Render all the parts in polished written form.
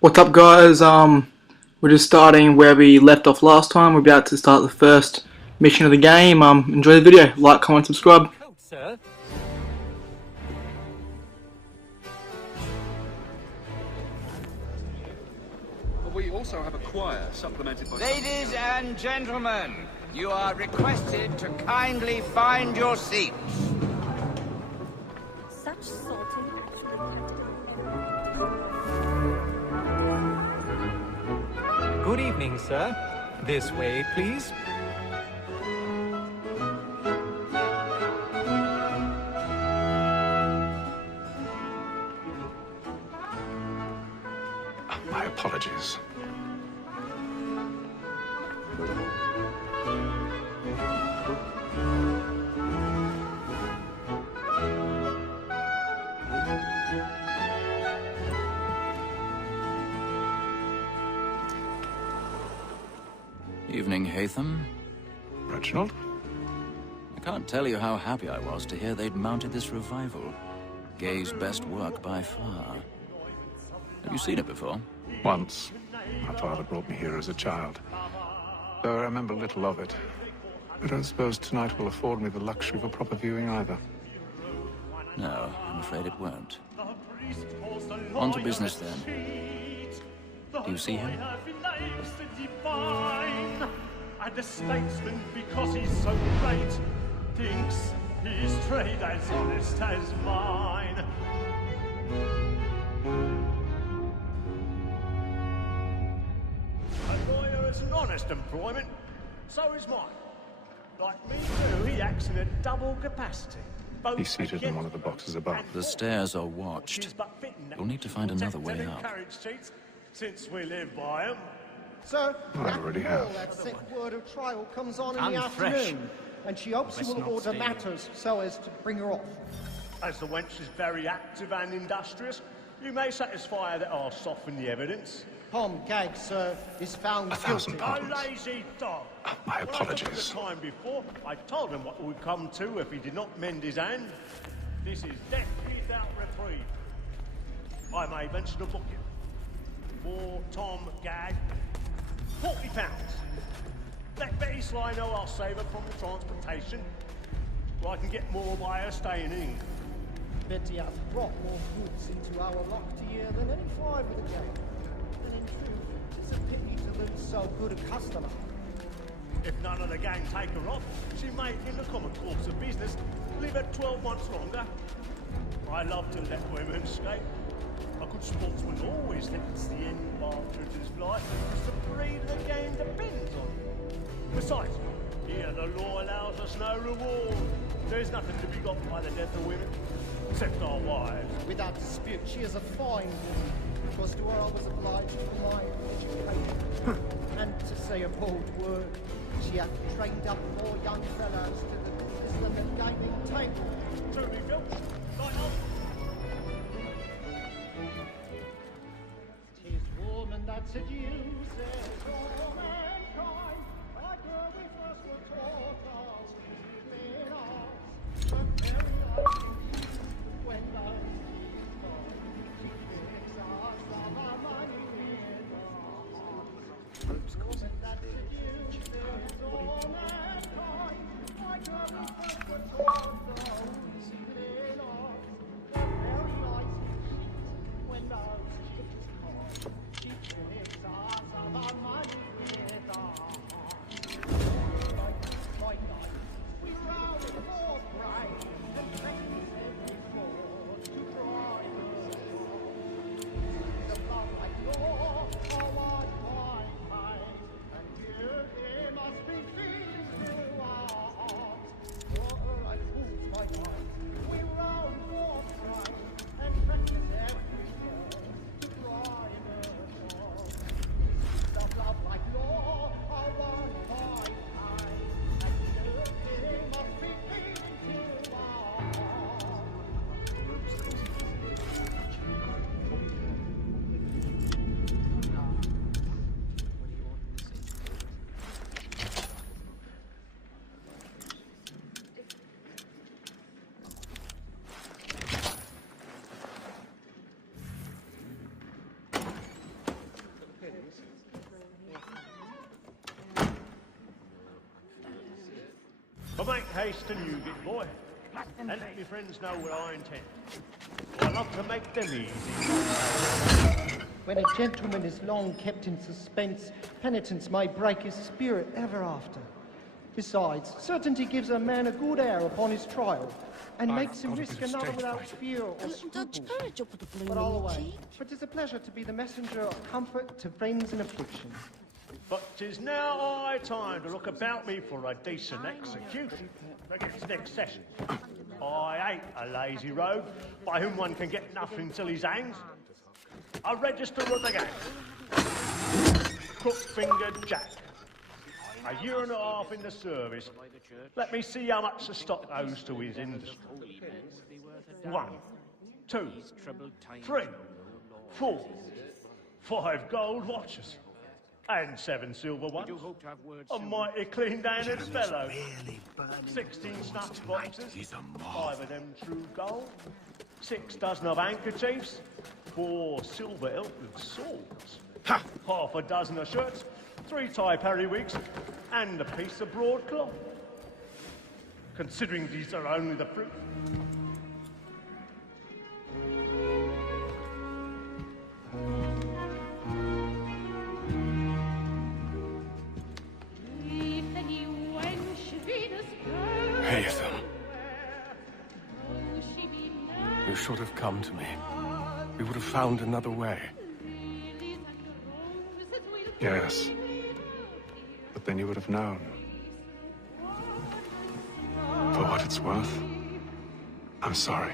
What's up, guys? We're just starting where we left off last time. We're about to start the first mission of the game. Enjoy the video. Like, comment, subscribe. Coat, sir. We also have a choir supplemented by... Ladies and gentlemen, you are requested to kindly find your seats. Such salty actually kept Good evening, sir. This way, please. My apologies. Evening, Hatham. Reginald? I can't tell you how happy I was to hear they'd mounted this revival. Gay's best work by far. Have you seen it before? Once. My father brought me here as a child. Though I remember little of it. I don't suppose tonight will afford me the luxury of a proper viewing either. No, I'm afraid it won't. On to business then. Do you see him? And the statesman, because he's so great, thinks his trade as honest as mine. A lawyer is an honest employment, so is mine. Like me too, he acts in a double capacity. He's seated in one of the boxes above. The stairs are watched. You'll need to find another way up. Since we live by 'em. Sir, I already have. that sick word of trial comes on in I'm the fresh. afternoon, and she hopes you will order matters so as to bring her off. As the wench is very active and industrious, you may satisfy her that I'll soften the evidence. Tom Gag, sir, is found 1,000 guilty. pounds. A lazy dog. My When I took apologies. the time before, I told him what would come to if he did not mend his hand. This is death without reprieve. I may venture to book it. For Tom Gag, £40. Let Betty Sly know I'll save her from the transportation, or I can get more by her staying in England. Betty hath brought more goods into our locked year than any five of the game. And in truth, 'tis a pity to lose so good a customer. If none of the gang take her off, she may, in the common course of business, live her 12 months longer. I love to let women escape. A good sportsman always thinks the end after his life is the breed of the game depends on. Besides, here the law allows us no reward. There's nothing to be got by the death of women, except our wives. Without dispute, she is a fine woman. 'Twas to her I was obliged for my education. And to say a bold word, she hath trained up more young fellows to the business than the gaming table. Truly, Phil, right on. 'Tis woman that seduces all mankind, like her we first were taught of in us. But very often, when those she picks us of our money with us. Woman that seduces all mankind, like her we first were taught of in us. But very often, when those she picks us of our money with us. Like night, we round for brave and things every ford to try the love like yours, oh, I find, and beauty must be seen through our hearts. For I But make haste and use it, boy. And let your friends know what I intend. I love to make them easy. When a gentleman is long kept in suspense, penitence may break his spirit ever after. Besides, certainty gives a man a good air upon his trial, and makes him risk another without fear or scruples. But I'll away. For 'tis a pleasure to be the messenger of comfort to friends in affliction. But 'tis now high time to look about me for a decent execution against next session. I hate a lazy rogue by whom one can get nothing till he's hanged. I register with the gang. Crook-fingered Jack. A year and a half in the service. Let me see how much the stock owes to his industry. 1, 2, 3, 4, 5 gold watches. And 7 silver ones. A mighty clean-handed fellow. 16 snuff boxes. 5 of them true gold. 6 dozen of handkerchiefs. 4 silver hilted swords. Half a dozen of shirts. 3 tie periwigs. And a piece of broadcloth. Considering these are only the fruit. Haytham. You should have come to me. We would have found another way. Yes. But then you would have known. For what it's worth, I'm sorry.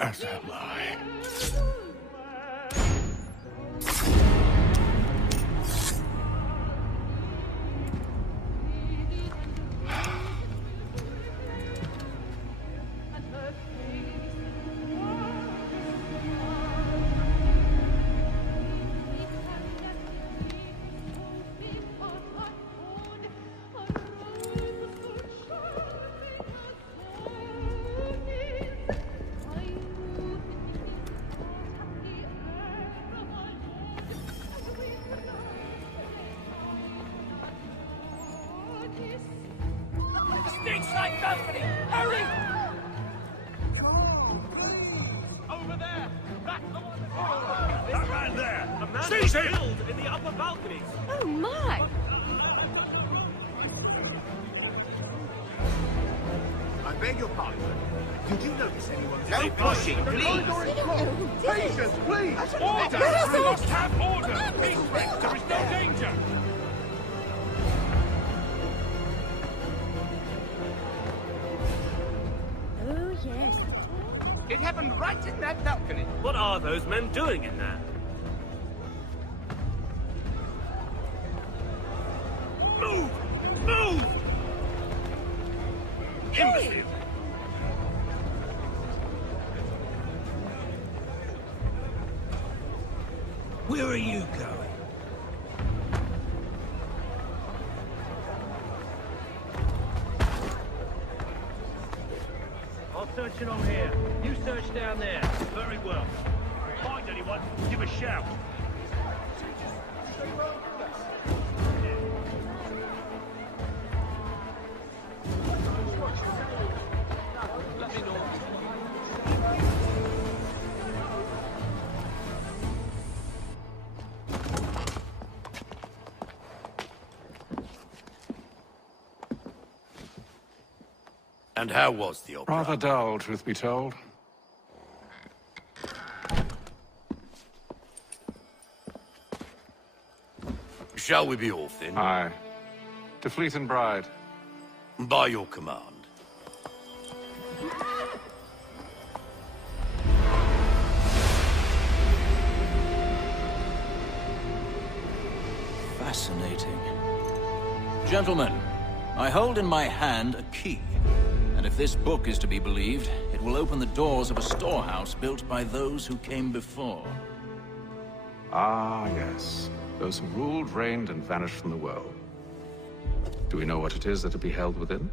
As am I. Oh my! I beg your pardon. Did you notice anyone? No pushing, please. Patience, please! Order! We must have order! Peace, friends! There is no danger! Oh yes. It happened right in that balcony. What are those men doing in there? Move! Move! Imbecile! Where are you going? I'll search it on here. You search down there. Very well. If you find anyone, give a shout. Let me know. And how was the opera? Rather dull, truth be told. Shall we be off then? Aye. To Fleet and Bride. By your command. Fascinating. Gentlemen, I hold in my hand a key. And if this book is to be believed, it will open the doors of a storehouse built by those who came before. Ah, yes. Those who ruled, reigned, and vanished from the world. Do we know what it is that will be held within?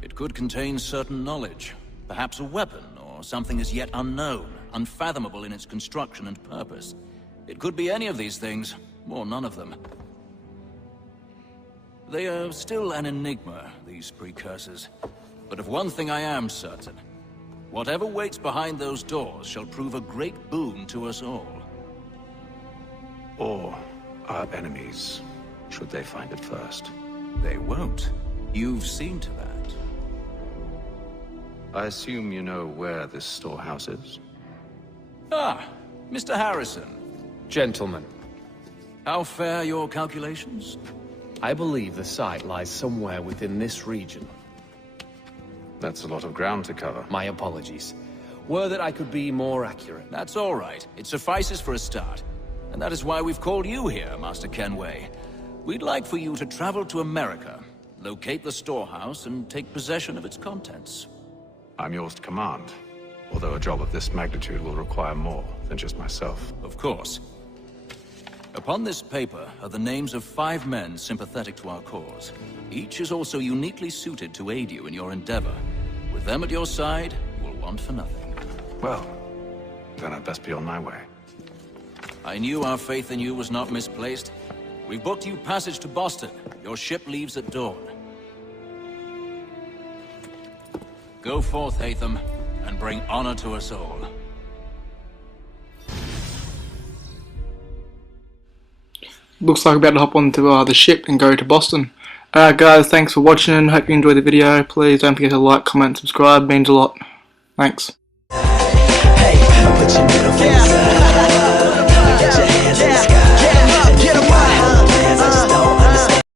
It could contain certain knowledge. Perhaps a weapon, or something as yet unknown, unfathomable in its construction and purpose. It could be any of these things, or none of them. They are still an enigma, these precursors. But of one thing I am certain. Whatever waits behind those doors shall prove a great boon to us all. Or our enemies, should they find it first. They won't. You've seen to that. I assume you know where this storehouse is? Ah, Mr. Harrison. Gentlemen, How fare your calculations? I believe the site lies somewhere within this region. That's a lot of ground to cover. My apologies. Were that I could be more accurate. That's all right. It suffices for a start. And that is why we've called you here, Master Kenway. We'd like for you to travel to America, locate the storehouse, and take possession of its contents. I'm yours to command, although a job of this magnitude will require more than just myself. Of course. Upon this paper are the names of 5 men sympathetic to our cause. Each is also uniquely suited to aid you in your endeavor. With them at your side, you will want for nothing. Well, then I'd best be on my way. I knew our faith in you was not misplaced. We've booked you passage to Boston. Your ship leaves at dawn. Go forth, Hatham, and bring honor to us all. Looks like we're about to hop onto the ship and go to Boston. Guys, thanks for watching. Hope you enjoyed the video. Please don't forget to like, comment, subscribe. Means a lot. Thanks. Hey, I put your middle finger